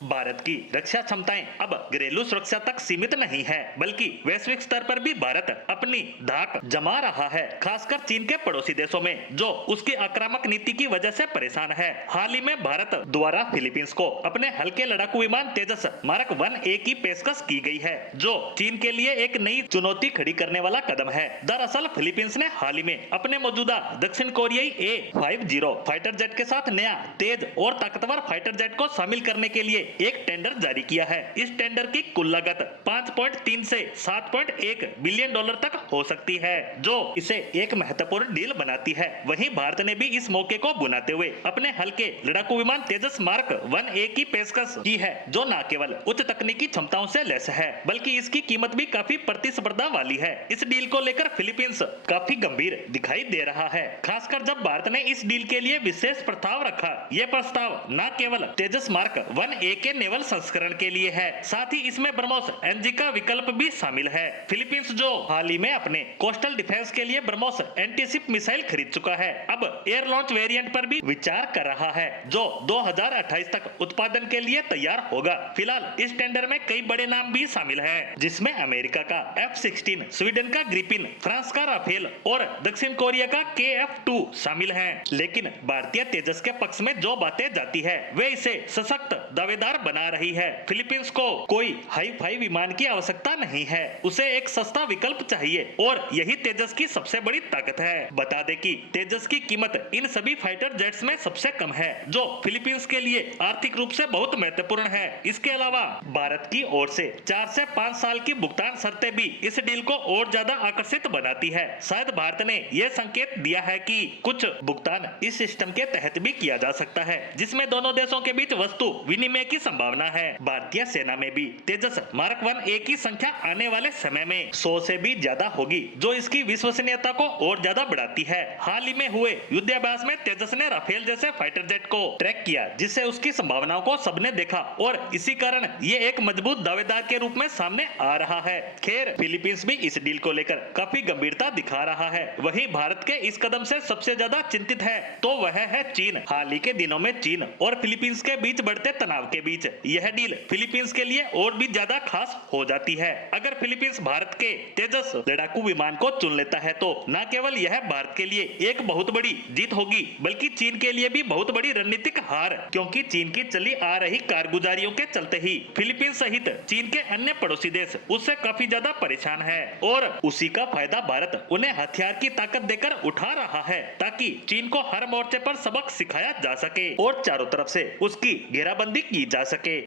भारत की रक्षा क्षमताएं अब घरेलू सुरक्षा तक सीमित नहीं है, बल्कि वैश्विक स्तर पर भी भारत अपनी धाक जमा रहा है, खासकर चीन के पड़ोसी देशों में जो उसकी आक्रामक नीति की वजह से परेशान है। हाल ही में भारत द्वारा फिलीपींस को अपने हल्के लड़ाकू विमान तेजस मार्क 1A की पेशकश की गई है, जो चीन के लिए एक नई चुनौती खड़ी करने वाला कदम है। दरअसल फिलीपींस ने हाल ही में अपने मौजूदा दक्षिण कोरियाई A-50 फाइटर जेट के साथ नया तेज और ताकतवर फाइटर जेट को शामिल करने के लिए एक टेंडर जारी किया है। इस टेंडर की कुल लागत 5.3 से 7.1 बिलियन डॉलर तक हो सकती है, जो इसे एक महत्वपूर्ण डील बनाती है। वहीं भारत ने भी इस मौके को बुनाते हुए अपने हल्के लड़ाकू विमान तेजस मार्क 1A की पेशकश की है, जो न केवल उच्च तकनीकी क्षमताओं से लैस है, बल्कि इसकी कीमत भी काफी प्रतिस्पर्धा वाली है। इस डील को लेकर फिलीपींस काफी गंभीर दिखाई दे रहा है, खासकर जब भारत ने इस डील के लिए विशेष प्रस्ताव रखा। यह प्रस्ताव न केवल तेजस मार्क 1A के नेवल संस्करण के लिए है, साथ ही इसमें ब्रह्मोस एनजी का विकल्प भी शामिल है। फिलीपींस जो हाल ही में अपने कोस्टल डिफेंस के लिए ब्रह्मोस एंटीशिप मिसाइल खरीद चुका है, अब एयर लॉन्च वेरिएंट पर भी विचार कर रहा है, जो 2028 तक उत्पादन के लिए तैयार होगा। फिलहाल इस टेंडर में कई बड़े नाम भी शामिल हैं, जिसमें अमेरिका का F-16, स्वीडन का ग्रिपिन, फ्रांस का राफेल और दक्षिण कोरिया का KF-2 शामिल हैं। लेकिन भारतीय तेजस के पक्ष में जो बातें जाती है, वे इसे सशक्त दावेदार बना रही है। फिलीपींस को कोई हाई फाई विमान की आवश्यकता नहीं है, उसे एक सस्ता विकल्प चाहिए और यही तेजस की सबसे बड़ी ताकत है। बता दें कि तेजस की कीमत इन सभी फाइटर जेट्स में सबसे कम है, जो फिलीपींस के लिए आर्थिक रूप से बहुत महत्वपूर्ण है। इसके अलावा भारत की ओर से 4 से 5 साल की भुगतान शर्तें भी इस डील को और ज्यादा आकर्षित बनाती है। शायद भारत ने यह संकेत दिया है कि कुछ भुगतान इस सिस्टम के तहत भी किया जा सकता है, जिसमें दोनों देशों के बीच वस्तु विनिमय की संभावना है। भारतीय सेना में भी तेजस मार्क 1A की संख्या आने वाले समय में 100 से भी ज्यादा होगी, जो इसकी विश्वसनीयता को और ज्यादा बढ़ाती है। हाल ही में हुए युद्धाभ्यास में तेजस ने राफेल जैसे फाइटर जेट को ट्रैक किया, जिससे उसकी संभावनाओं को सबने देखा और इसी कारण ये एक मजबूत दावेदार के रूप में सामने आ रहा है। खैर, फिलीपींस भी इस डील को लेकर काफी गंभीरता दिखा रहा है। वहीं भारत के इस कदम से सबसे ज्यादा चिंतित है तो वह है चीन। हाल ही के दिनों में चीन और फिलीपींस के बीच बढ़ते तनाव के बीच यह डील फिलीपींस के लिए और भी ज्यादा खास हो जाती है। अगर फिलीपींस भारत के तेजस लड़ाकू विमान को चुन लेता है तो न केवल यह भारत के लिए एक बहुत बड़ी जीत होगी, बल्कि चीन के लिए भी बहुत बड़ी रणनीतिक हार, क्योंकि चीन की चली आ रही कारगुजारियों के चलते ही फिलीपींस सहित चीन के अन्य पड़ोसी देश उससे काफी ज्यादा परेशान है और उसी का फायदा भारत उन्हें हथियार की ताकत देकर उठा रहा है, ताकि चीन को हर मोर्चे पर सबक सिखाया जा सके और चारों तरफ से उसकी घेराबंदी की जा सके।